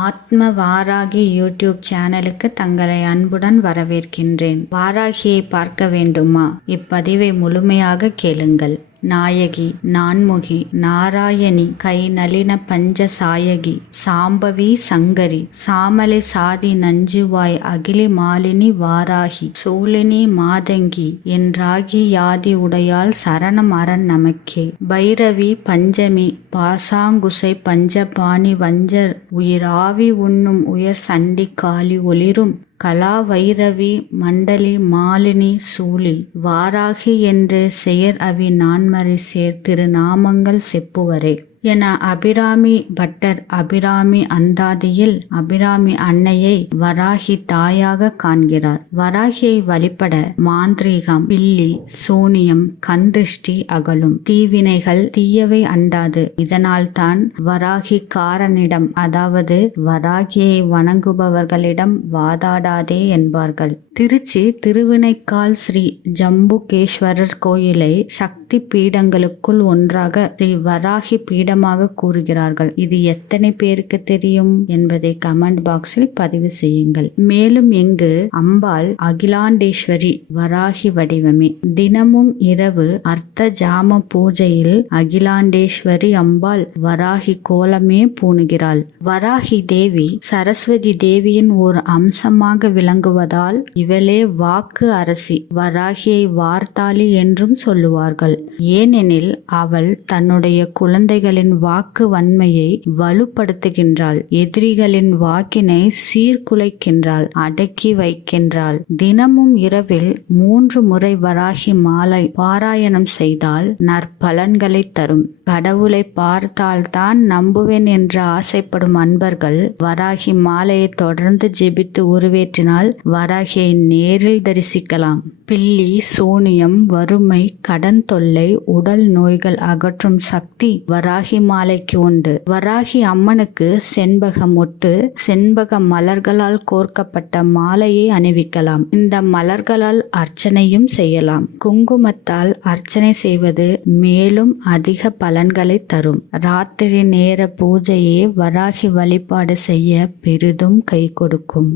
ஆத்ம வாராகி யூடியூப் சேனலுக்கு தங்களை அன்புடன் வரவேற்கின்றேன். வாராகியை பார்க்க வேண்டுமா? இப்பதிவை முழுமையாக கேளுங்கள். நாயகி, நான்முகி, நாராயணி, கை நளின பஞ்ச சாயகி, சாம்பவி சங்கரி, சாமலை சாதி நஞ்சுவாய் அகிலி மாலினி வாராகி, சூலினி மாதங்கி என்றாகி யாதி உடையால் சரணம் அரண் நமக்கே. பைரவி பஞ்சமி, பாசாங்குசை பஞ்சபாணி வஞ்சர் உயிராவி உண்ணும் உயர் சண்டி காளி ஒளிரும் கலா வைரவி மண்டலி மாலினி சூழி வாராகி என்று செயர் அவி நான்மறை சேர் திருநாமங்கள் செப்புவரே என அபிராமி பட்டர் அபிராமி அந்தாதியில் அபிராமி அன்னையை வராகி தாயாக காண்கிறார். வராகியை வழிபட மாந்திரீகம், பில்லி, சூனியம், கந்திருஷ்டி அகலும். தீவினைகள் தீயவை அண்டாது. இதனால் தான் வராகி காரனிடம், அதாவது வராகியை வணங்குபவர்களிடம் வாதாடாதே என்பார்கள். திருச்சி திருவினைக்கால் ஸ்ரீ ஜம்புகேஸ்வரர் கோயிலை சக்தி பீடங்களுக்குள் ஒன்றாக ஸ்ரீ வராகி பீடமாக கூறுகிறார்கள். இது எத்தனை பேருக்கு தெரியும் என்பதை கமெண்ட் பாக்ஸில் பதிவு செய்யுங்கள். மேலும் இங்கு அம்பாள் அகிலாண்டேஸ்வரி வராகி வடிவமே. தினமும் இரவு அர்த்த ஜாம பூஜையில் அகிலாண்டேஸ்வரி அம்பாள் வராகி கோலமே பூணுகிறாள். வராகி தேவி சரஸ்வதி தேவியின் ஒரு அம்சமாக விளங்குவதால் இவளே வாக்கு அரசி, வராகியை வார்த்தாளி என்றும் சொல்லுவார்கள். ஏனெனில் அவள் தன்னுடைய குழந்தைகளின் வாக்கு வன்மையை வலுப்படுத்துகின்றாள், எதிரிகளின் வாக்கினை சீர்குலைக்கின்றாள், அடக்கி வைக்கின்றாள். தினமும் இரவில் 3 முறை வராகி மாலை பாராயணம் செய்தால் நற்பலன்களை தரும். கடவுளை பார்த்தால்தான் நம்புவேன் என்று ஆசைப்படும் அன்பர்கள் வராகி மாலையை தொடர்ந்து ஜெபித்து உருவேற்றினால் வராகியை நேரில் தரிசிக்கலாம். பில்லி, சூனியம், வறுமை, கடன் தொல்லை, உடல் நோய்கள் அகற்றும் சக்தி வராகி மாலைக்கு உண்டு. வராகி அம்மனுக்கு செண்பக மொட்டு, செண்பக மலர்களால் கோர்க்கப்பட்ட மாலையை அணிவிக்கலாம். இந்த மலர்களால் அர்ச்சனையும் செய்யலாம். குங்குமத்தால் அர்ச்சனை செய்வது மேலும் அதிக பலன்களை தரும். ராத்திரி நேர பூஜையே வராகி வழிபாடு செய்ய பெரிதும் கை கொடுக்கும்.